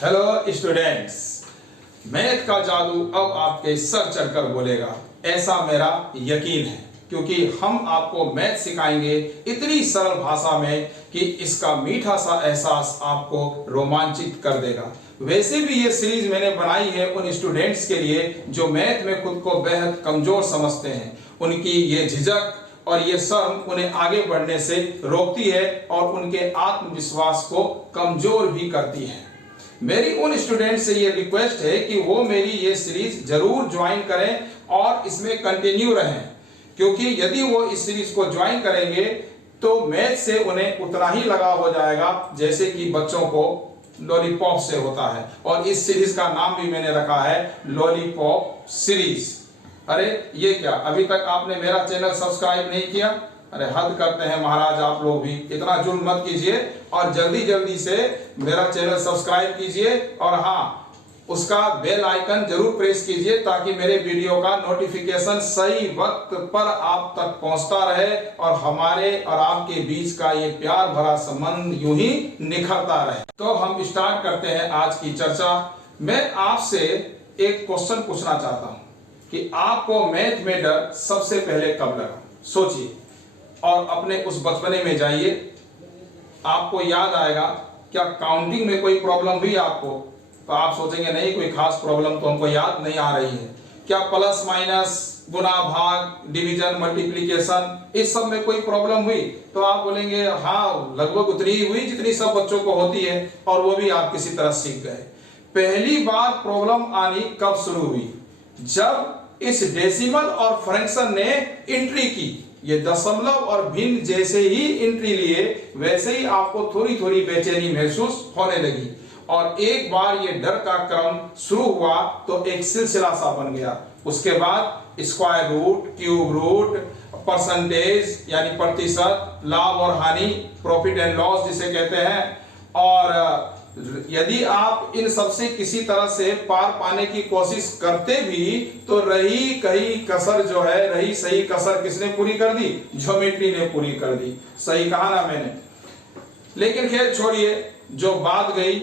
Hello students, math का जादू अब आपके सर चढ़कर बोलेगा, ऐसा मेरा यकीन है, क्योंकि हम आपको मैथ सिखाएंगे इतनी सरल भाषा में कि इसका मीठा सा एहसास आपको रोमांचित कर देगा। वैसे भी ये सीरीज मैंने बनाई है उन स्टूडेंट्स के लिए जो मैथ में खुद को बेहद कमजोर समझते हैं। उनकी ये झिझक और ये शर्म उन्हें आगे बढ़ने से रोकती है और उनके आत्मविश्वास को कमजोर भी करती है। मेरी उन स्टूडेंट से ये रिक्वेस्ट है कि वो मेरी ये सीरीज जरूर ज्वाइन करें और इसमें कंटिन्यू रहें, क्योंकि यदि वो इस सीरीज को ज्वाइन करेंगे तो मैथ से उन्हें उतना ही लगाव हो जाएगा जैसे कि बच्चों को लॉलीपॉप से होता है। और इस सीरीज का नाम भी मैंने रखा है लॉलीपॉप सीरीज। अरे ये क्या, अभी तक आपने मेरा चैनल सब्सक्राइब नहीं किया? अरे हद करते हैं महाराज, आप लोग भी इतना जुल्म मत कीजिए और जल्दी जल्दी से मेरा चैनल सब्सक्राइब कीजिए और हाँ, उसका बेल आइकन जरूर प्रेस कीजिए ताकि मेरे वीडियो का नोटिफिकेशन सही वक्त पर आप तक पहुंचता रहे और हमारे और आपके बीच का ये प्यार भरा संबंध यूं ही निखरता रहे। तो हम स्टार्ट करते हैं आज की चर्चा। मैं आपसे एक क्वेश्चन पूछना चाहता हूं कि आपको मैथ में डर सबसे पहले कब लगा? सोचिए और अपने उस बचपने में जाइए। आपको याद आएगा क्या काउंटिंग में कोई प्रॉब्लम हुई आपको? तो आप सोचेंगे नहीं, कोई खास प्रॉब्लम तो हमको याद नहीं आ रही है। क्या प्लस माइनस, गुना भाग, डिवीजन, मल्टीप्लिकेशन, इस सब में कोई प्रॉब्लम हुई? तो आप बोलेंगे हाँ, लगभग उतनी ही हुई जितनी सब बच्चों को होती है और वो भी आप किसी तरह सीख गए। पहली बार प्रॉब्लम आनी कब शुरू हुई? जब इस डेसिमल और फ्रैक्शन ने एंट्री की। ये दशमलव और भिन्न जैसे ही एंट्री लिए वैसे ही आपको थोड़ी थोड़ी बेचैनी महसूस होने लगी और एक बार ये डर का क्रम शुरू हुआ तो एक सिलसिला सा बन गया। उसके बाद square root, cube root, percentage यानी प्रतिशत, लाभ और हानि, प्रॉफिट एंड लॉस जिसे कहते हैं, और यदि आप इन सबसे किसी तरह से पार पाने की कोशिश करते भी तो रही कहीं कसर जो है, रही सही कसर किसने पूरी कर दी? ज्योमेट्री ने पूरी कर दी। सही कहा ना मैंने? लेकिन खैर छोड़िए, जो बात गई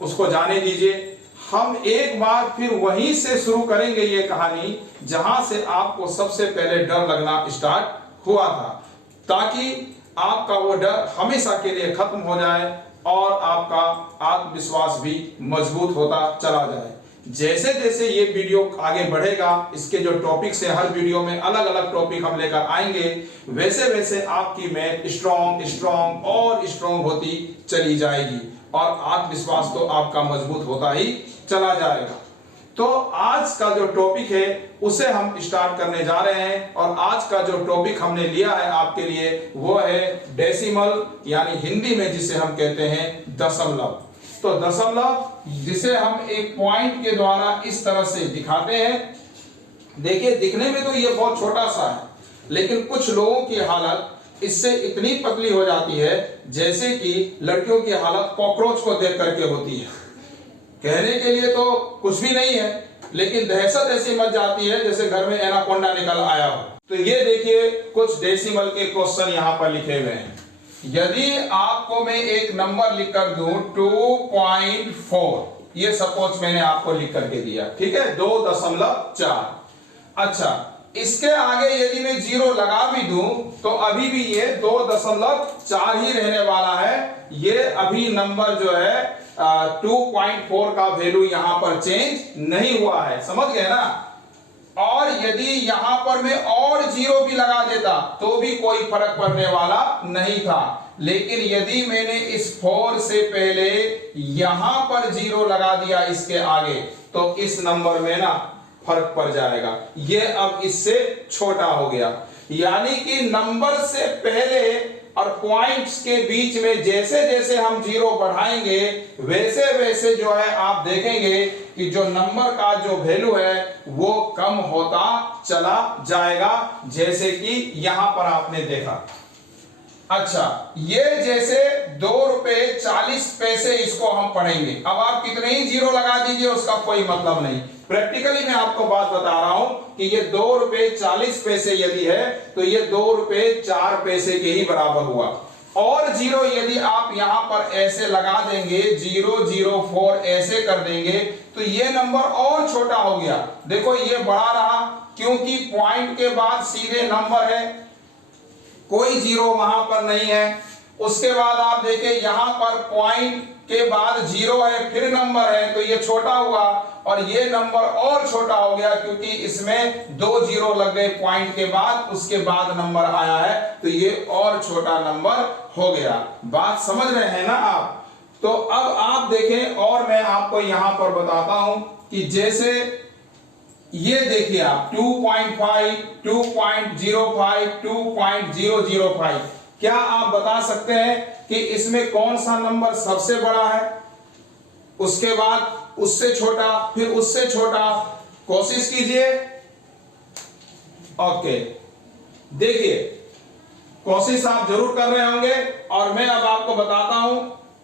उसको जाने दीजिए। हम एक बार फिर वहीं से शुरू करेंगे ये कहानी जहां से आपको सबसे पहले डर लगना स्टार्ट हुआ था, ताकि आपका वो डर हमेशा के लिए खत्म हो जाए और आपका आत्मविश्वास भी मजबूत होता चला जाए। जैसे जैसे ये वीडियो आगे बढ़ेगा, इसके जो टॉपिक्स है, हर वीडियो में अलग अलग टॉपिक हम लेकर आएंगे, वैसे वैसे आपकी मैथ स्ट्रॉन्ग और स्ट्रॉन्ग होती चली जाएगी और आत्मविश्वास तो आपका मजबूत होता ही चला जाएगा। तो आज का जो टॉपिक है उसे हम स्टार्ट करने जा रहे हैं और आज का जो टॉपिक हमने लिया है आपके लिए वो है डेसिमल, यानी हिंदी में जिसे हम कहते हैं दशमलव। तो दशमलव जिसे हम एक पॉइंट के द्वारा इस तरह से दिखाते हैं। देखिए, दिखने में तो ये बहुत छोटा सा है, लेकिन कुछ लोगों की हालत इससे इतनी पतली हो जाती है जैसे कि लड़कियों की हालत कॉकरोच को देख करके होती है। कहने के लिए तो कुछ भी नहीं है, लेकिन दहशत ऐसी मच जाती है जैसे घर में एनाकोंडा निकल आया हो। तो ये देखिए, कुछ डेसिमल के क्वेश्चन यहाँ पर लिखे हुए हैं। यदि आपको मैं एक नंबर लिख कर दूं 2.4, ये सपोज मैंने आपको लिख करके दिया, ठीक है, 2.4। अच्छा, इसके आगे यदि मैं 0 लगा भी दूं तो अभी भी ये 2.4 ही रहने वाला है। ये अभी नंबर जो है 2.4 का वैल्यू यहां पर चेंज नहीं हुआ है, समझ गए ना? और यदि यहां पर मैं और 0 भी लगा देता तो भी कोई फर्क पड़ने वाला नहीं था, लेकिन यदि मैंने इस 4 से पहले यहां पर 0 लगा दिया इसके आगे तो इस नंबर में ना फर्क पड़ जाएगा। ये अब इससे छोटा हो गया, यानी कि नंबर से पहले और पॉइंट्स के बीच में जैसे जैसे हम 0 बढ़ाएंगे वैसे वैसे जो है आप देखेंगे कि जो नंबर का जो वैल्यू है वो कम होता चला जाएगा, जैसे कि यहां पर आपने देखा। अच्छा, ये जैसे 2.40 इसको हम पढ़ेंगे। अब आप कितने ही 0 लगा दीजिए उसका कोई मतलब नहीं। प्रैक्टिकली मैं आपको बात बता रहा हूं कि ये 2.40 यदि है तो ये 2.04 के ही बराबर हुआ। और 0 यदि आप यहां पर ऐसे लगा देंगे 004 ऐसे कर देंगे तो ये नंबर और छोटा हो गया। देखो ये बड़ा रहा क्योंकि पॉइंट के बाद सीधे नंबर है, कोई 0 वहां पर नहीं है। उसके बाद आप देखें यहां पर पॉइंट के बाद 0 है फिर नंबर है तो ये छोटा हुआ और ये नंबर और छोटा हो गया क्योंकि इसमें 2 0 लग गए पॉइंट के बाद, उसके बाद नंबर आया है तो ये और छोटा नंबर हो गया। बात समझ रहे हैं ना आप? तो अब आप देखें और मैं आपको यहां पर बताता हूं कि जैसे ये देखिए आप 2.5, 2.05, 2.005, क्या आप बता सकते हैं कि इसमें कौन सा नंबर सबसे बड़ा है? उसके बाद उससे छोटा, फिर उससे छोटा, कोशिश कीजिए। ओके, देखिए कोशिश आप जरूर कर रहे होंगे और मैं अब आपको बताता हूं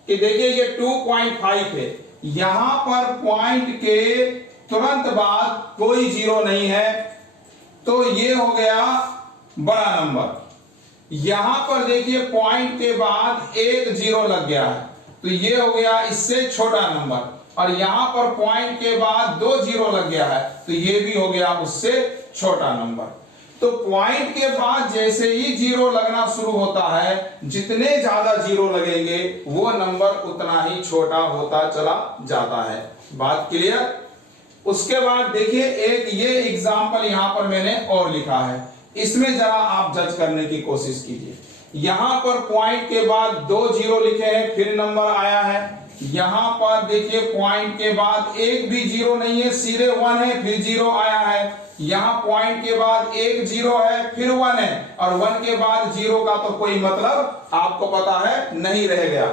कि देखिए ये 2.5 है, यहां पर पॉइंट के तुरंत बाद कोई 0 नहीं है तो ये हो गया बड़ा नंबर। यहां पर देखिए पॉइंट के बाद एक 0 लग गया है तो ये हो गया इससे छोटा नंबर, और यहां पर पॉइंट के बाद 2 0 लग गया है तो ये भी हो गया उससे छोटा नंबर। तो पॉइंट के बाद जैसे ही 0 लगना शुरू होता है, जितने ज्यादा 0 लगेंगे वो नंबर उतना ही छोटा होता चला जाता है। बात क्लियर? उसके बाद देखिए एक ये एग्जांपल यहां पर मैंने और लिखा है, इसमें जरा आप जज करने की कोशिश कीजिए। यहां पर पॉइंट के बाद 2 0 लिखे हैं फिर नंबर आया है, यहां पर देखिए पॉइंट के बाद एक भी 0 नहीं है, सीधे 1 है फिर 0 आया है, यहां पॉइंट के बाद एक 0 है फिर 1 है, और 1 के बाद 0 का तो कोई मतलब आपको पता है नहीं रह गया।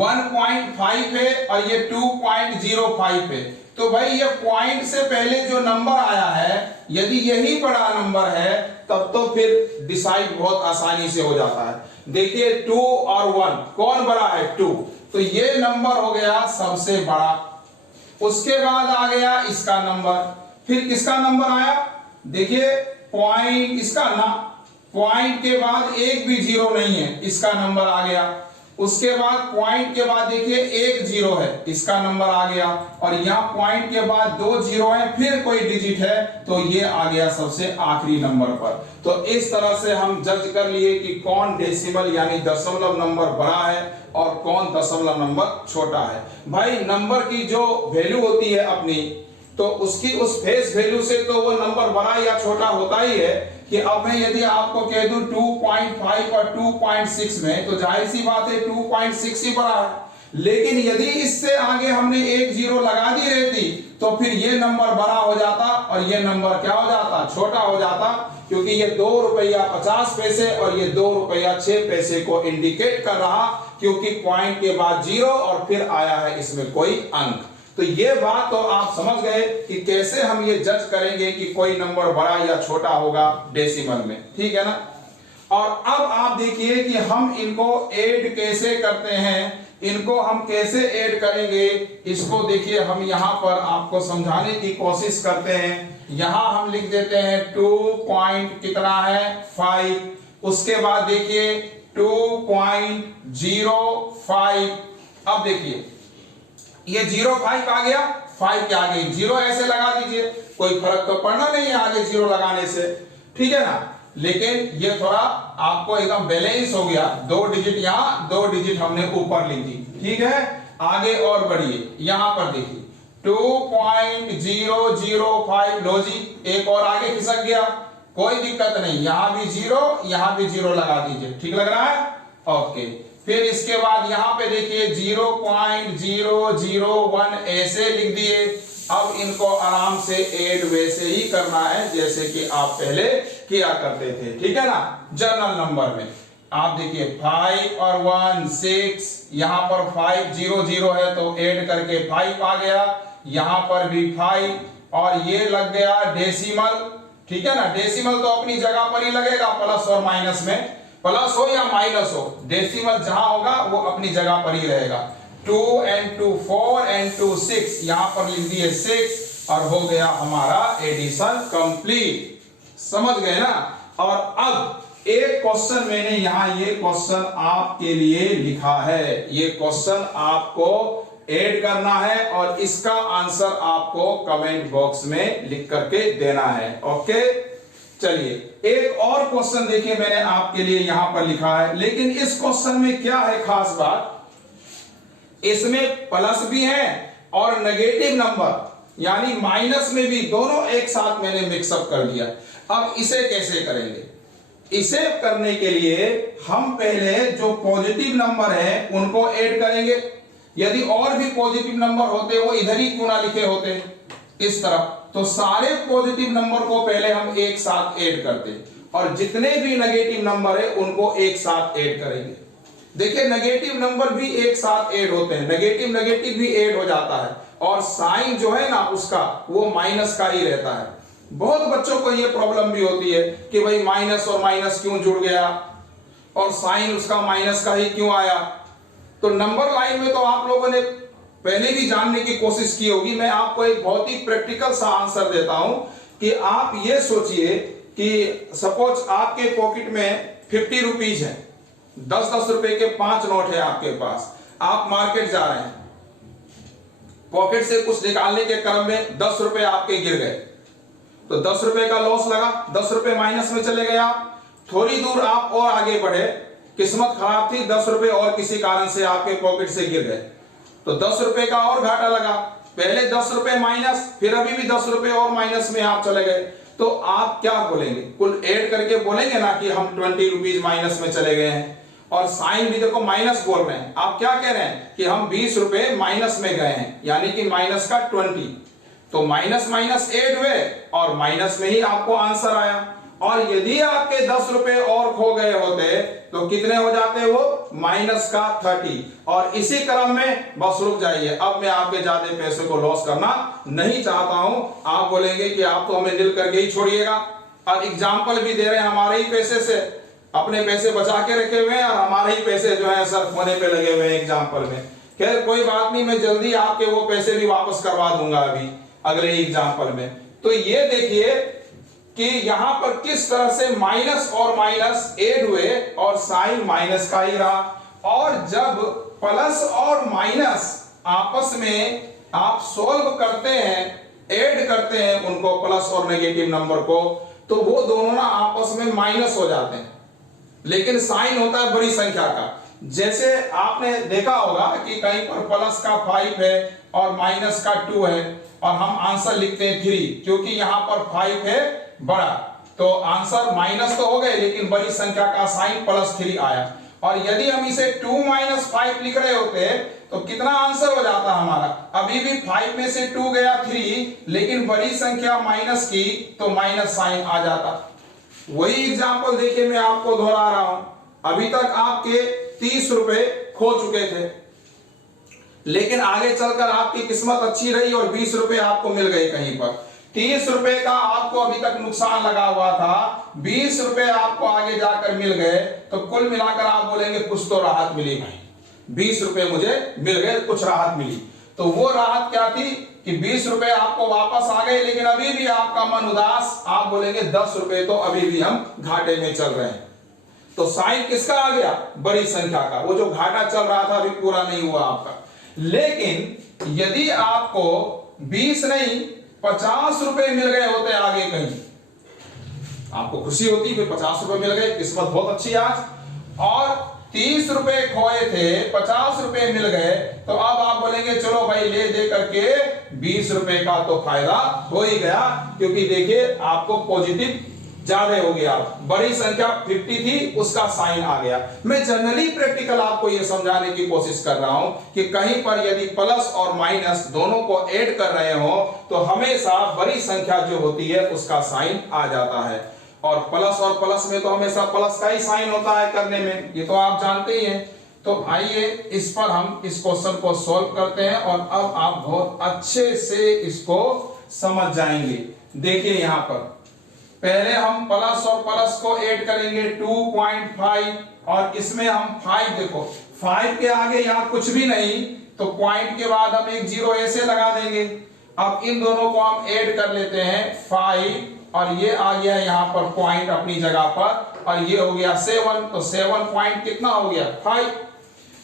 1.5 है और ये 2.05 है, तो भाई ये पॉइंट से पहले जो नंबर आया है यदि यही बड़ा नंबर है तब तो फिर डिसाइड बहुत आसानी से हो जाता है। देखिए 2 और 1 कौन बड़ा है? 2, तो ये नंबर हो गया सबसे बड़ा। उसके बाद आ गया इसका नंबर, फिर किसका नंबर आया? देखिए पॉइंट इसका ना, पॉइंट के बाद एक भी 0 नहीं है, इसका नंबर आ गया। उसके बाद पॉइंट के बाद देखिए एक 0 है, इसका नंबर आ गया, और यहां पॉइंट के बाद 2 0 है फिर कोई डिजिट है तो ये आ गया सबसे आखिरी नंबर पर। तो इस तरह से हम जज कर लिए कि कौन डेसिमल यानी दशमलव नंबर बड़ा है और कौन दशमलव नंबर छोटा है। भाई नंबर की जो वैल्यू होती है अपनी, तो उसकी उस फेस वैल्यू से तो वो नंबर बड़ा या छोटा होता ही है। कि अब मैं यदि आपको कह दूं 2.5 और 2.6 में, तो जाहिर सी बात है 2.6 ही बड़ा है, लेकिन यदि इससे आगे हमने एक 0 लगा दी रहती तो फिर ये नंबर बड़ा हो जाता और ये नंबर क्या हो जाता? छोटा हो जाता, क्योंकि ये 2 रुपया 50 पैसे और ये 2 रुपया 6 पैसे को इंडिकेट कर रहा, क्योंकि पॉइंट के बाद 0 और फिर आया है इसमें कोई अंक। तो ये बात तो आप समझ गए कि कैसे हम ये जज करेंगे कि कोई नंबर बड़ा या छोटा होगा डेसिमल में, ठीक है ना। और अब आप देखिए कि हम इनको ऐड कैसे करते हैं, इनको हम कैसे ऐड करेंगे, इसको देखिए हम यहां पर आपको समझाने की कोशिश करते हैं। यहां हम लिख देते हैं 2 पॉइंट कितना है 5, उसके बाद देखिए 2.05। अब देखिए ये 05 आ गया, 5 के आगे 0 ऐसे लगा दीजिए, कोई फर्क तो पड़ना नहीं है आगे 0 लगाने से, ठीक है ना। लेकिन ये थोड़ा आपको एकदम बैलेंस हो गया, 2 डिजिट यहां 2 डिजिट हमने ऊपर ली थी, ठीक है। आगे और बढ़िए, यहां पर देखिए 2.005 लो जी, एक और आगे खिसक गया, कोई दिक्कत नहीं, यहां भी 0 यहां भी 0 लगा दीजिए, ठीक लग रहा है? ओके, फिर इसके बाद यहां पे देखिए 0.001 ऐसे लिख दिए। अब इनको आराम से ऐड वैसे ही करना है जैसे कि आप पहले किया करते थे, ठीक है ना। जर्नल नंबर में आप देखिए 5 और 1 6, यहां पर 5 0 0 है तो ऐड करके 5 आ गया, यहां पर भी 5 और ये लग गया डेसिमल, ठीक है ना। डेसिमल तो अपनी जगह पर ही लगेगा, प्लस और माइनस में, प्लस हो या माइनस हो, डेसिमल जहां होगा वो अपनी जगह पर ही रहेगा। 2 and 2 4 and 2 6, यहां पर लिख दिए 6 और हो गया हमारा एडिशन कंप्लीट। समझ गए ना। और अब एक क्वेश्चन मैंने यहां ये क्वेश्चन आपके लिए लिखा है, ये क्वेश्चन आपको ऐड करना है और इसका आंसर आपको कमेंट बॉक्स में लिख करके देना है। ओके, चलिए एक और क्वेश्चन देखिए मैंने आपके लिए यहां पर लिखा है, लेकिन इस क्वेश्चन में क्या है खास बात, इसमें प्लस भी है और नेगेटिव नंबर यानी माइनस में भी, दोनों एक साथ मैंने मिक्सअप कर दिया। अब इसे कैसे करेंगे, इसे करने के लिए हम पहले जो पॉजिटिव नंबर है उनको ऐड करेंगे। यदि और भी पॉजिटिव नंबर होते वो इधर ही क्यों ना लिखे होते इस तरफ, तो सारे पॉजिटिव नंबर को पहले हम एक साथ ऐड करते और जितने भी नेगेटिव नंबर है उनको एक साथ ऐड करेंगे। देखिए नेगेटिव नंबर भी एक साथ ऐड होते हैं, नेगेटिव नेगेटिव भी ऐड हो जाता है और साइन जो है ना उसका वो माइनस का ही रहता है। बहुत बच्चों को ये प्रॉब्लम भी होती है कि भाई माइनस और माइनस क्यों जुड़ गया और साइन उसका माइनस का ही क्यों आया। तो नंबर लाइन में तो आप लोगों ने पहले भी जानने की कोशिश की होगी। मैं आपको एक बहुत ही प्रैक्टिकल सा आंसर देता हूं कि आप ये सोचिए कि सपोज आपके पॉकेट में 50 रुपीज है, 10-10 रुपए के 5 नोट है आपके पास, आप मार्केट जा रहे हैं, पॉकेट से कुछ निकालने के क्रम में 10 रुपए आपके गिर गए, तो 10 रुपए का लॉस लगा, 10 रुपए माइनस में चले गए आप। थोड़ी दूर आप और आगे बढ़े, किस्मत खराब थी, 10 रुपए और किसी कारण से आपके पॉकेट से गिर गए, तो 10 रुपए का और घाटा लगा। पहले 10 रुपए माइनस, फिर अभी भी 10 रुपए और माइनस में आप चले गए, तो आप क्या बोलेंगे, कुल ऐड करके बोलेंगे ना कि हम 20 रुपीज माइनस में चले गए हैं। और साइन भी देखो माइनस बोल रहे हैं, आप क्या कह रहे हैं कि हम 20 रुपए माइनस में गए हैं, यानी कि माइनस का 20, तो माइनस माइनस ऐड हुए और माइनस में ही आपको आंसर आया। और यदि आपके 10 रुपए और खो गए होते तो कितने हो जाते वो, माइनस का 30। और इसी क्रम में बस रुक जाइए, अब मैं आपके ज्यादा पैसे को लॉस करना नहीं चाहता हूं। आप बोलेंगे कि आप तो हमें दिल करके ही छोड़िएगा, और एग्जाम्पल भी दे रहे हैं हमारे ही पैसे से, अपने पैसे बचा के रखे हुए हैं और हमारे ही पैसे जो है सर्फ होने पे लगे हुए हैं एग्जाम्पल में। खैर कोई बात नहीं, मैं जल्दी आपके वो पैसे भी वापस करवा दूंगा अभी अगले एग्जाम्पल में। तो ये देखिए कि यहां पर किस तरह से माइनस और माइनस ऐड हुए और साइन माइनस का ही रहा। और जब प्लस और माइनस आपस में आप सोल्व करते हैं, ऐड करते हैं उनको प्लस और नेगेटिव नंबर को, तो वो दोनों ना आपस में माइनस हो जाते हैं, लेकिन साइन होता है बड़ी संख्या का। जैसे आपने देखा होगा कि कहीं पर प्लस का 5 है और माइनस का 2 है और हम आंसर लिखते हैं 3, क्योंकि यहां पर 5 है बड़ा, तो आंसर माइनस तो हो गए लेकिन बड़ी संख्या का साइन +3 आया। और यदि हम इसे 2 - 5 लिख रहे होते तो कितना आंसर हो जाता हमारा, अभी भी 5 में से 2 गया 3, लेकिन बड़ी संख्या माइनस की तो माइनस साइन आ जाता। वही एग्जाम्पल देखिए मैं आपको दोहरा रहा हूं, अभी तक आपके 30 रुपए खो चुके थे, लेकिन आगे चलकर आपकी किस्मत अच्छी रही और 20 रुपए आपको मिल गए कहीं पर। 30 रुपए का आपको अभी तक नुकसान लगा हुआ था, 20 रुपए आपको आगे जाकर मिल गए, तो कुल मिलाकर आप बोलेंगे कुछ तो राहत मिली भाई, 20 रुपए मुझे मिल गए, कुछ राहत मिली। तो वो राहत क्या थी कि 20 रुपए आपको वापस आ गए, लेकिन अभी भी आपका मन उदास, आप बोलेंगे 10 रुपए तो अभी भी हम घाटे में चल रहे हैं। तो साइन किसका आ गया, बड़ी संख्या का, वो जो घाटा चल रहा था अभी पूरा नहीं हुआ आपका। लेकिन यदि आपको 20 नहीं 50 रुपए मिल गए होते आगे कहीं, आपको खुशी होती कि 50 रुपए मिल गए, किस्मत बहुत अच्छी आज। और 30 रुपए खोए थे, 50 रुपए मिल गए, तो अब आप बोलेंगे चलो भाई ले दे करके 20 रुपए का तो फायदा हो ही गया, क्योंकि देखिए आपको पॉजिटिव ज्यादा हो गया, बड़ी संख्या 50 थी उसका साइन आ गया। मैं जनरली प्रैक्टिकल आपको यह समझाने की कोशिश कर रहा हूं कि कहीं पर यदि प्लस और माइनस दोनों को ऐड कर रहे हो तो हमेशा बड़ी संख्या जो होती है उसका साइन आ जाता है, और प्लस में तो हमेशा प्लस का ही साइन होता है करने में, ये तो आप जानते ही हैं। तो आइए इस पर हम इस क्वेश्चन को सॉल्व करते हैं और अब आप बहुत अच्छे से इसको समझ जाएंगे। देखिए यहां पर पहले हम प्लस और प्लस को ऐड करेंगे 2.5, और इसमें हम 5, देखो 5 के आगे यहां कुछ भी नहीं, तो पॉइंट के बाद हम एक 0 ऐसे लगा देंगे। अब इन दोनों को हम ऐड कर लेते हैं 5 और ये आ गया यहाँ पर पॉइंट अपनी जगह पर, और ये हो गया 7, तो 7 पॉइंट कितना हो गया 5।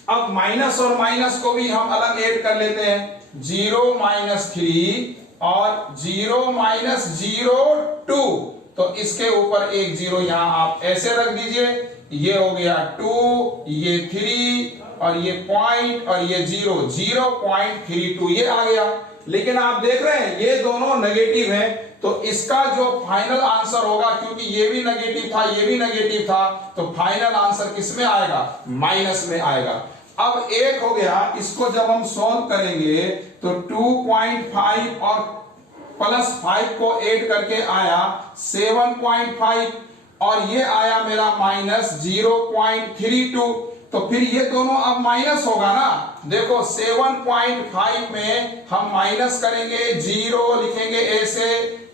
अब माइनस और माइनस को भी हम अलग ऐड कर लेते हैं, 0 - 3 और 0 - 0 2, तो इसके ऊपर एक 0 यहां आप ऐसे रख दीजिए, ये हो गया 2, ये 3 और ये पॉइंट और ये 0, 0.32 ये आ गया। लेकिन आप देख रहे हैं ये दोनों नेगेटिव हैं, तो इसका जो फाइनल आंसर होगा, क्योंकि ये भी नेगेटिव था ये भी नेगेटिव था, तो फाइनल आंसर किस में आएगा, माइनस में आएगा। अब एक हो गया, इसको जब हम सॉल्व करेंगे तो 2.5 और +5 को ऐड करके आया 7.5 और ये आया मेरा -0.32, तो फिर ये दोनों अब माइनस होगा ना। देखो 7.5 में हम माइनस करेंगे, 0 लिखेंगे ऐसे,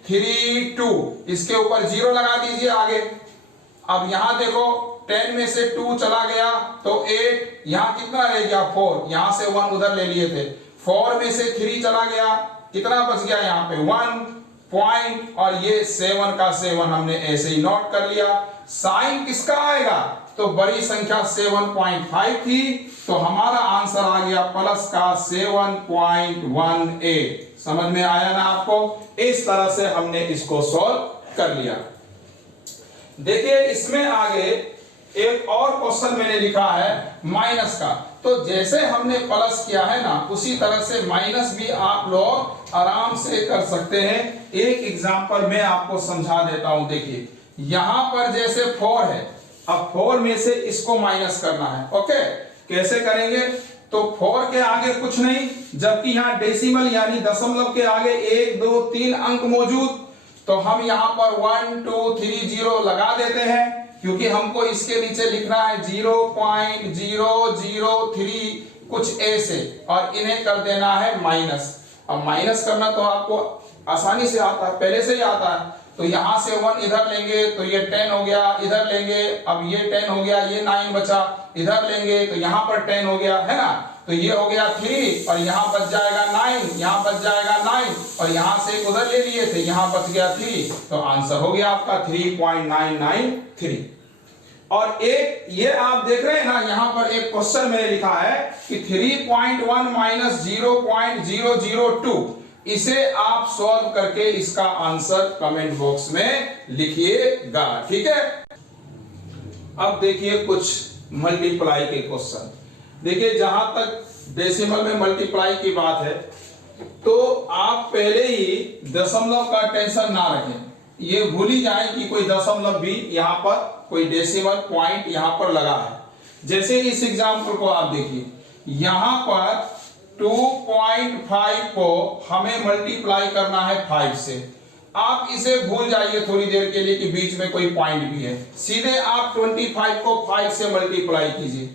3 2, इसके ऊपर 0 लगा दीजिए आगे। अब यहां देखो 10 में से 2 चला गया तो 8, यहां कितना रह गया 4, यहां से 1 उधर ले लिए थे, 4 में से 3 चला गया, कितना बच गया यहाँ पे 1 पॉइंट, और ये 7 का 7 हमने ऐसे ही नोट कर लिया। साइन किसका आएगा, तो बड़ी संख्या 7.5 थी, तो हमारा आंसर आ गया प्लस का 7.18। समझ में आया ना आपको, इस तरह से हमने इसको सॉल्व कर लिया। देखिए इसमें आगे एक और क्वेश्चन मैंने लिखा है माइनस का, तो जैसे हमने प्लस किया है ना उसी तरह से माइनस भी आप लोग आराम से कर सकते हैं। एक एग्जांपल मैं आपको समझा देता हूं। देखिए यहां पर जैसे 4 है, अब 4 में से इसको माइनस करना है। ओके, कैसे करेंगे, तो 4 के आगे कुछ नहीं, जबकि यहां डेसिमल यानी दशमलव के आगे 1 2 3 अंक मौजूद, तो हम यहां पर 1 2 3 0 लगा देते हैं, क्योंकि हमको इसके नीचे लिखना है 0.003 कुछ ऐसे, और इन्हें कर देना है माइनस। अब माइनस करना तो आपको आसानी से आता है, पहले से ही आता है, तो यहां से 1 इधर लेंगे तो ये 10 हो गया, इधर लेंगे अब ये 10 हो गया, ये 9 बचा, इधर लेंगे तो यहां पर 10 हो गया, है ना, तो ये हो गया 3 और यहां बच जाएगा 9, यहां बच जाएगा 9 और यहां से उधर ले लिए थे, यहां बच गया 3, तो आंसर हो गया आपका 3.993। और एक ये आप देख रहे हैं ना, यहां पर एक क्वेश्चन मैंने लिखा है कि 3.1 माइनस 0.002, इसे आप सॉल्व करके इसका आंसर कमेंट बॉक्स में लिखिएगा, ठीक है। अब देखिए कुछ मल्टीप्लाई के क्वेश्चन। देखिए जहां तक डेसिमल में मल्टीप्लाई की बात है, तो आप पहले ही दशमलव का टेंशन ना रखें, ये भूल ही जाए कि कोई दशमलव भी यहां पर कोई डेसिमल पॉइंट यहां पर लगा है। जैसे इस एग्जांपल को आप देखिए, यहां पर 2.5 को हमें मल्टीप्लाई करना है 5 से। आप इसे भूल जाइए थोड़ी देर के लिए कि बीच में कोई पॉइंट भी है, सीधे आप 25 को 5 से मल्टीप्लाई कीजिए।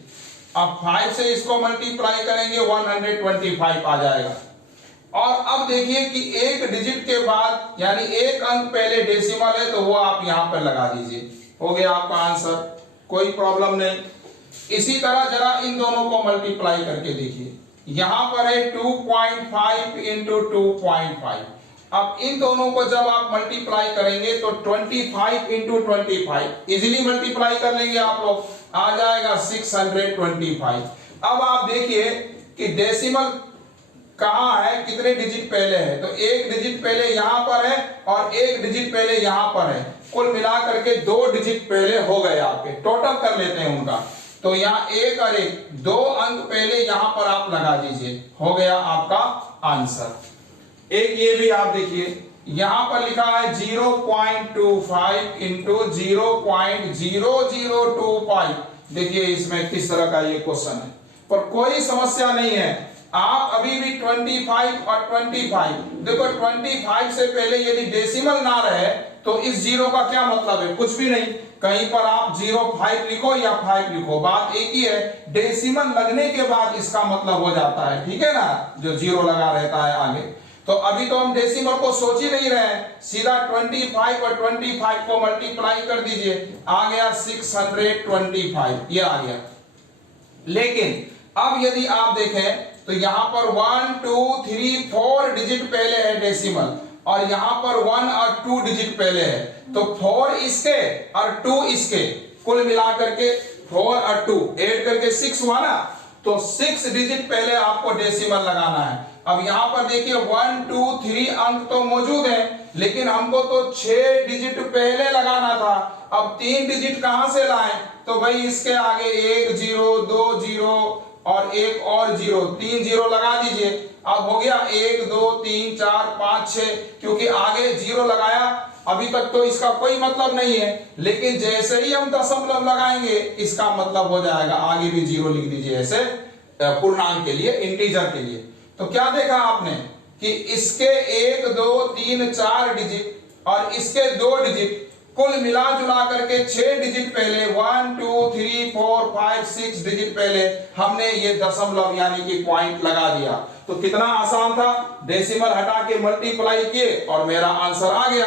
अब 5 से इसको मल्टीप्लाई करेंगे 125 आ जाएगा। और अब देखिए कि एक डिजिट के बाद यानी एक अंक पहले डेसिमल है, तो वो आप यहां पर लगा दीजिए, हो गया आपका आंसर, कोई प्रॉब्लम नहीं। इसी तरह जरा इन दोनों को मल्टीप्लाई करके देखिए, यहां पर है 2.5 इंटू 2.5। अब इन दोनों को जब आप मल्टीप्लाई करेंगे तो 25 इंटू 25 इजिली मल्टीप्लाई कर लेंगे आप लोग, आ जाएगा 625। अब आप देखिए कि डेसिमल कहां है, कितने डिजिट पहले है, तो एक डिजिट पहले यहां पर है और एक डिजिट पहले यहां पर है, कुल मिलाकर के 2 डिजिट पहले हो गए आपके। टोटल कर लेते हैं उनका, तो यहाँ एक और एक 2 अंक पहले यहां पर आप लगा दीजिए, हो गया आपका आंसर। एक ये भी आप देखिए, यहां पर लिखा है 0.25 इंटू 0.0025। देखिए इसमें किस तरह का ये क्वेश्चन है, पर कोई समस्या नहीं है। आप अभी भी 25 और 25 देखो, 25 से पहले यदि डेसिमल ना रहे तो इस 0 का क्या मतलब है, कुछ भी नहीं, कहीं पर आप 05 लिखो या 5 लिखो, बात एक ही है। डेसिमल लगने के बाद इसका मतलब हो जाता है, ठीक है ना, जो 0 लगा रहता है आगे। तो अभी तो हम डेसिमल को सोच ही नहीं रहे, सीधा 25 और 25 को मल्टीप्लाई कर दीजिए, आ गया 625, ये आ गया। लेकिन अब यदि आप देखें तो यहां पर 1 2 3 4 डिजिट पहले है डेसिमल, और यहाँ पर 1 और 2 डिजिट पहले है, तो 4 इसके और 2 इसके, कुल मिलाकर के 4 और 2 ऐड करके 6 हुआ ना, तो 6 डिजिट पहले आपको डेसिमल लगाना है। अब यहाँ पर देखिए 1 2 3 अंक तो मौजूद है, लेकिन हमको तो 6 डिजिट पहले लगाना था। अब 3 डिजिट कहां से लाएं? तो भाई इसके आगे 1 0 2 0 और एक और 0, 3 0 लगा दीजिए। अब हो गया 1 2 3 4 5 6, क्योंकि आगे 0 लगाया अभी तक तो इसका कोई मतलब नहीं है, लेकिन जैसे ही हम दशमलव लगाएंगे इसका मतलब हो जाएगा। आगे भी 0 लिख दीजिए ऐसे पूर्णांक के लिए, इंटीजर के लिए। तो क्या देखा आपने कि इसके 1 2 3 4 डिजिट और इसके 2 डिजिट, कुल मिला जुला करके 6 डिजिट पहले 1 2 3 4 5 6 डिजिट पहले हमने ये दशमलव यानी कि पॉइंट लगा दिया। तो कितना आसान था, डेसिमल हटा के मल्टीप्लाई किए और मेरा आंसर आ गया।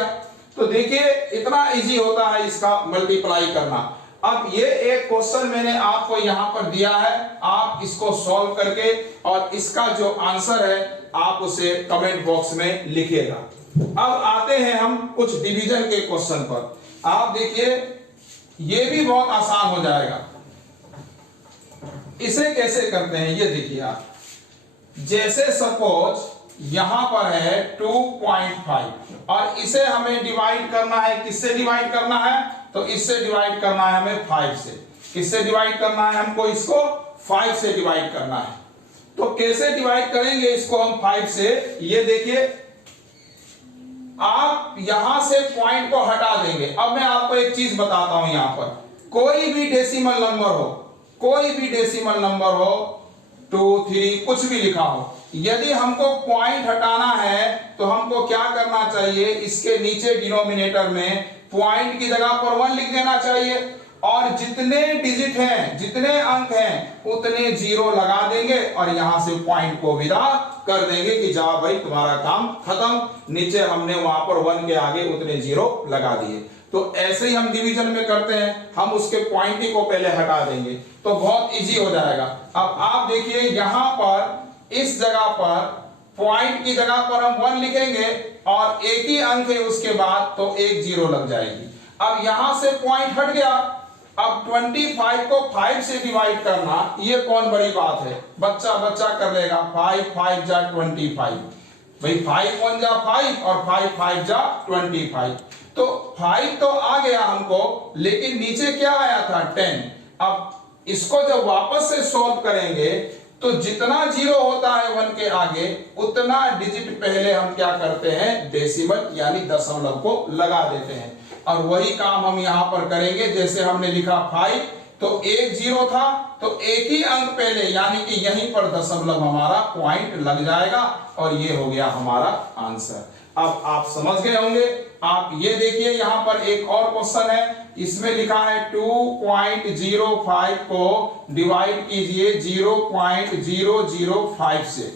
तो देखिए इतना इजी होता है इसका मल्टीप्लाई करना। अब ये एक क्वेश्चन मैंने आपको यहां पर दिया है, आप इसको सॉल्व करके और इसका जो आंसर है आप उसे कमेंट बॉक्स में लिखिएगा। अब आते हैं हम कुछ डिवीजन के क्वेश्चन पर। आप देखिए ये भी बहुत आसान हो जाएगा। इसे कैसे करते हैं ये देखिए आप, जैसे सपोज यहां पर है 2.5 और इसे हमें डिवाइड करना है, किससे डिवाइड करना है? तो इससे डिवाइड करना है हमें 5 से। किससे डिवाइड करना है हमको? इसको 5 से डिवाइड करना है। तो कैसे डिवाइड करेंगे इसको हम 5 से? ये देखिए आप यहां से पॉइंट को हटा देंगे। अब मैं आपको एक चीज बताता हूं, यहां पर कोई भी डेसिमल नंबर हो, कोई भी डेसिमल नंबर हो 2 3 कुछ भी लिखा हो, यदि हमको पॉइंट हटाना है तो हमको क्या करना चाहिए? इसके नीचे डिनोमिनेटर में पॉइंट की जगह पर 1 लिख देना चाहिए और जितने डिजिट हैं, जितने अंक हैं उतने 0 लगा देंगे और यहां से पॉइंट को विदा कर देंगे कि जा भाई तुम्हारा काम खत्म। नीचे हमने वहां पर 1 के आगे उतने 0 लगा दिए। तो ऐसे ही हम डिवीजन में करते हैं, हम उसके पॉइंट को पहले हटा देंगे तो बहुत इजी हो जाएगा। अब आप देखिए यहां पर इस जगह पर पॉइंट की जगह पर हम 1 लिखेंगे और एक ही अंक है उसके बाद, तो एक 0 लग जाएगी। अब यहां से पॉइंट हट गया। अब 25 को 5 से डिवाइड करना ये कौन बड़ी बात है, बच्चा बच्चा कर लेगा। 5 5 जा 25, भाई 5 1 जा 5 और 5 5 जा 25। तो 5 तो आ गया हमको, लेकिन नीचे क्या आया था? 10। अब इसको जब वापस से सॉल्व करेंगे तो जितना 0 होता है 1 के आगे उतना डिजिट पहले हम क्या करते हैं? डेसिमल यानी दशमलव को लगा देते हैं। और वही काम हम यहां पर करेंगे। जैसे हमने लिखा 5 तो एक 0 था, तो एक ही अंक पहले यानी कि यहीं पर दशमलव हमारा पॉइंट लग जाएगा और ये हो गया हमारा आंसर। अब आप समझ गए होंगे। आप ये देखिए यहां पर एक और क्वेश्चन है, इसमें लिखा है 2.05 को डिवाइड कीजिए 0.005 से।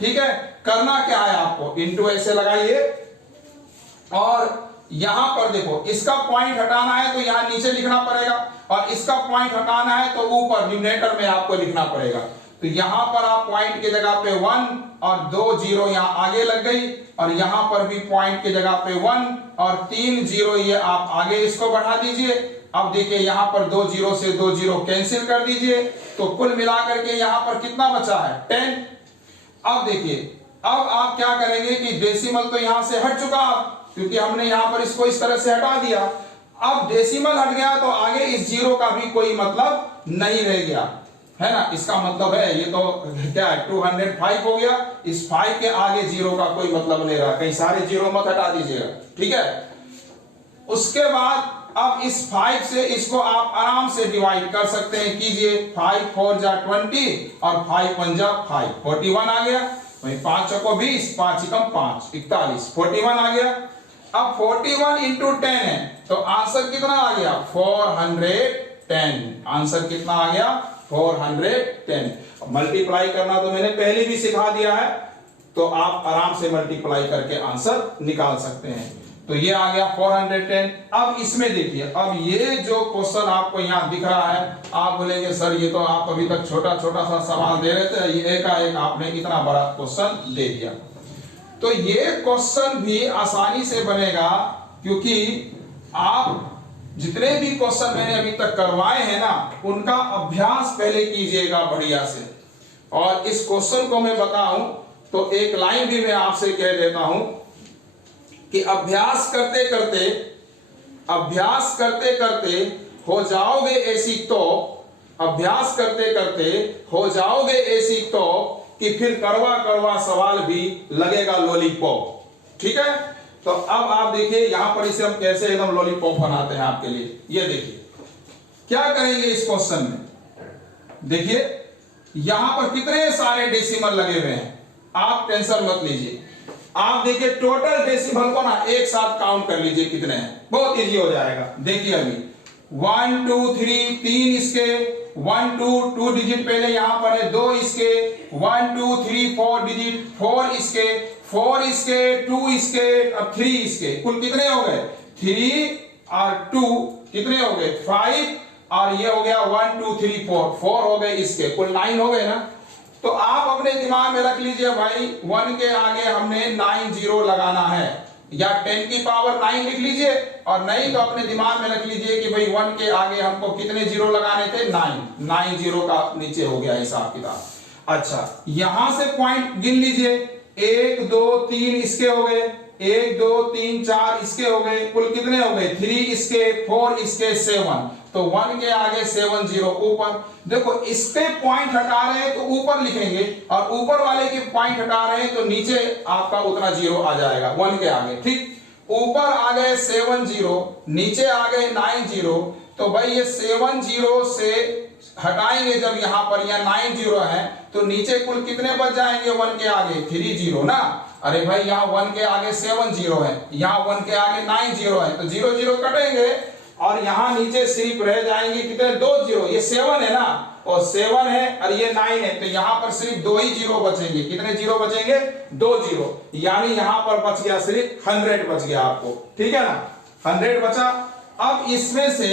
ठीक है, करना क्या है आपको? इनटू ऐसे लगाइए और यहां पर देखो इसका पॉइंट हटाना है तो यहां नीचे लिखना पड़ेगा और इसका पॉइंट हटाना है तो ऊपर न्यूमरेटर में आपको लिखना पड़ेगा। तो यहां पर आप पॉइंट की जगह पे 1 और 2 0 यहां आगे लग गई और यहां पर भी पॉइंट की जगह पे 1 और 3 0 ये आप आगे इसको बढ़ा दीजिए। अब देखिए यहां पर 2 0 से 2 0 कैंसिल कर दीजिए, तो कुल मिलाकर के यहां पर कितना बचा है? 10। अब देखिए अब आप क्या करेंगे कि डेसिमल तो यहां से हट चुका अब, क्योंकि हमने यहां पर इसको इस तरह से हटा दिया। अब डेसिमल हट गया तो आगे इस 0 का भी कोई मतलब नहीं रह गया, है ना? इसका मतलब है ये तो क्या है 205 हो गया, इस 5 के आगे 0 का कोई मतलब नहीं रहा। कहीं सारे 0 मत हटा दीजिएगा, ठीक है? उसके बाद अब इस 5 से इसको आप आराम से डिवाइड कर सकते हैं। कीजिए 5 4 जा 20 और 5 1 जा 5, 41 आ गया। वही 5 चौको 20, 5 एकम 5 41, 41 आ गया। अब 41 इंटू 10 है तो आंसर कितना आ गया? 410। आंसर कितना आ गया? 410। मल्टीप्लाई करना तो मैंने पहले भी सिखा दिया है, तो आप आराम से मल्टीप्लाई करके आंसर निकाल सकते हैं। तो ये आ गया 410। अब इसमें देखिए, अब ये जो क्वेश्चन आपको यहां दिख रहा है, आप बोलेंगे सर ये तो आप अभी तक छोटा छोटा सा सवाल दे रहे थे, ये एकाएक आपने इतना बड़ा क्वेश्चन दे दिया। तो ये क्वेश्चन भी आसानी से बनेगा, क्योंकि आप जितने भी क्वेश्चन मैंने अभी तक करवाए हैं ना, उनका अभ्यास पहले कीजिएगा बढ़िया से। और इस क्वेश्चन को मैं बताऊं तो एक लाइन भी मैं आपसे कह देता हूं कि अभ्यास करते करते हो जाओगे ऐसी तो, अभ्यास करते करते हो जाओगे ऐसी तो कि फिर कड़वा कड़वा सवाल भी लगेगा लॉलीपॉप। ठीक है, तो अब आप देखिए यहां पर इसे हम कैसे एकदम लॉलीपॉप बनाते हैं आपके लिए। ये देखिए क्या करेंगे इस क्वेश्चन में। देखिए यहां पर कितने सारे डेसिमल लगे हुए हैं, आप टेंशन मत लीजिए। आप देखिए टोटल डेसिमल को ना एक साथ काउंट कर लीजिए कितने हैं, बहुत इजी हो जाएगा। देखिए अभी 1 2 3 3 इसके, 1 2 डिजिट पहले यहां पर है, 2 इसके, 1 2 3 4 डिजिट, 4 इसके, 4 इसके, 2 इसके और 3 इसके। कुल कितने हो गए? 3 और 2 कितने हो गए? 5 और ये हो गया 1 2 3 4 हो गए इसके, कुल 9 हो गए ना। तो आप अपने दिमाग में रख लीजिए भाई 1 के आगे हमने 9 जीरो लगाना है, या 10 की पावर 9 लिख लीजिए, और नहीं तो अपने दिमाग में रख लीजिए कि भाई 1 के आगे हमको कितने जीरो लगाने थे? 9 जीरो का नीचे हो गया हिसाब किताब। अच्छा यहां से पॉइंट गिन लीजिए, 1 2 3 इसके हो गए, 1 2 3 4 इसके हो गए, कुल कितने हो गए? 3 इसके, 4 इसके, 7। तो 1 के आगे 7 जीरो ऊपर। देखो इसके पॉइंट हटा रहे हैं तो ऊपर लिखेंगे, और ऊपर वाले के पॉइंट हटा रहे हैं तो नीचे आपका उतना जीरो आ जाएगा 1 के आगे। ठीक, ऊपर आ गए 7 जीरो, नीचे आ गए 9 जीरो। तो भाई ये 7 जीरो से हटाएंगे जब यहां पर या 9 जीरो है, तो नीचे कुल कितने बच जाएंगे 1 के आगे? 3 जीरो ना। अरे भाई यहाँ 1 के आगे 7 जीरो है, यहाँ 1 के आगे 9 जीरो है, तो जीरो जीरो कटेंगे और यहाँ नीचे सिर्फ रह जाएंगे कितने? 2 जीरो। ये 7 है ना, और 7 है और ये 9 है, तो यहाँ पर सिर्फ 2 ही जीरो बचेंगे। कितने जीरो बचेंगे? 2 जीरो। यानी यहाँ पर बच गया सिर्फ 100 बच गया आपको। ठीक है ना, 100 बचा। अब इसमें से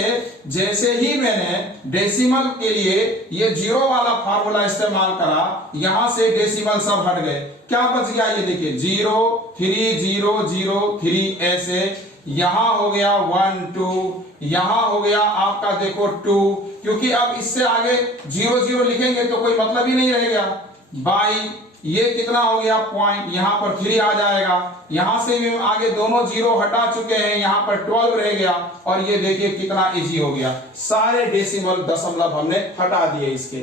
जैसे ही मैंने डेसिमल के लिए ये जीरो वाला फार्मूला इस्तेमाल करा, यहां से डेसिमल सब हट गए। क्या बच गया? ये देखिए 0 3 0 0 3, ऐसे यहां हो गया 1 2, यहां हो गया आपका देखो 2, क्योंकि अब इससे आगे 0 0 लिखेंगे तो कोई मतलब ही नहीं रहेगा। बाई ये कितना हो गया? पॉइंट, यहां पर 3 आ जाएगा, यहां से भी आगे दोनों जीरो हटा चुके हैं, यहां पर 12 रह गया, और ये देखिए कितना इजी हो गया। सारे डेसिमल दशमलव हमने हटा दिए इसके।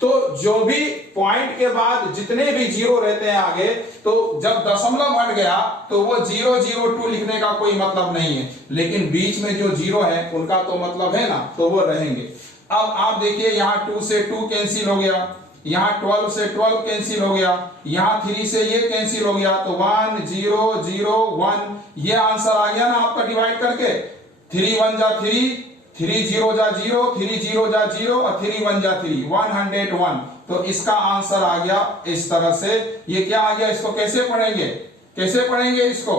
तो जो भी पॉइंट के बाद जितने भी जीरो रहते हैं आगे, तो जब दशमलव हट गया तो वो 0 0 2 लिखने का कोई मतलब नहीं है, लेकिन बीच में जो जीरो है उनका तो मतलब है ना, तो वो रहेंगे। अब आप देखिए यहाँ 2 से 2 कैंसिल हो गया, यहाँ 12 से 12 कैंसिल हो गया, यहाँ 3 से ये कैंसिल हो गया, तो 1 0 0 1, ये आंसर आ गया ना आपका डिवाइड करके। 3 1 जा 3, 3 0 जा 0, 3 0 जा 0 और 3 1 जा 3, 101। तो इसका आंसर आ गया इस तरह से। ये क्या आ गया? इसको कैसे पढ़ेंगे? कैसे पढ़ेंगे इसको?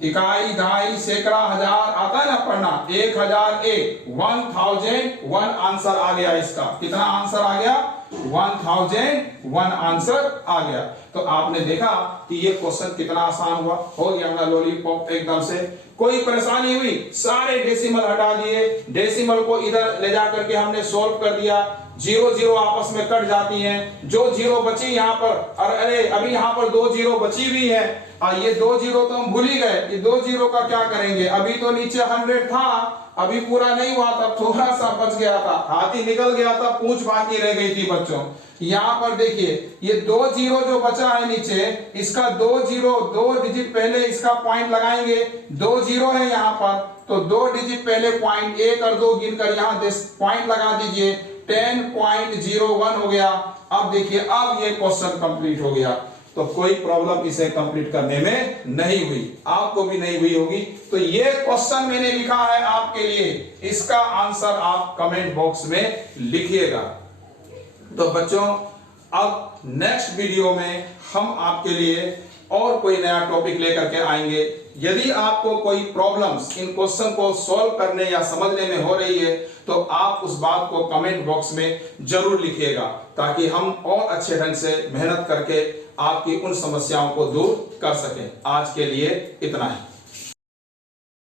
इकाई, दहाई, सैकड़ा, हजार आता है ना पढ़ना। 1001, 1001 आंसर आ गया इसका। कितना आंसर आ गया? 1001 आंसर आ गया। तो आपने देखा कि ये क्वेश्चन कितना आसान हुआ, हो गया ना लॉलीपॉप एकदम से। कोई परेशानी हुई? सारे डेसिमल हटा दिए, डेसिमल को इधर ले जा करके हमने सॉल्व कर दिया, जीरो जीरो आपस में कट जाती हैं, जो जीरो बची यहाँ पर, अरे अभी यहाँ पर 2 जीरो बची हुई है, और ये 2 जीरो तो हम भूल ही गए। ये 2 जीरो का क्या करेंगे? अभी तो नीचे 100 था, अभी पूरा नहीं हुआ था, थोड़ा सा बच गया था, हाथी निकल गया था, पूंछ बाकी रह गई थी बच्चों। यहाँ पर देखिए ये 2 जीरो जो बचा है नीचे, इसका 2 जीरो 2 डिजिट पहले इसका पॉइंट लगाएंगे। 2 जीरो है यहाँ पर, तो 2 डिजिट पहले पॉइंट 1 और 2 गिनकर यहाँ पॉइंट लगा दीजिए, 10.01 हो गया। अब देखिए अब ये क्वेश्चन कंप्लीट हो गया, तो कोई प्रॉब्लम इसे कंप्लीट करने में नहीं हुई, आपको भी नहीं हुई होगी। तो ये क्वेश्चन मैंने लिखा है आपके लिए, इसका आंसर आप कमेंट बॉक्स में लिखिएगा। तो बच्चों अब नेक्स्ट वीडियो में हम आपके लिए और कोई नया टॉपिक लेकर के आएंगे। यदि आपको कोई प्रॉब्लम्स इन क्वेश्चन को सॉल्व करने या समझने में हो रही है, तो आप उस बात को कमेंट बॉक्स में जरूर लिखिएगा, ताकि हम और अच्छे ढंग से मेहनत करके आपकी उन समस्याओं को दूर कर सकें। आज के लिए इतना ही।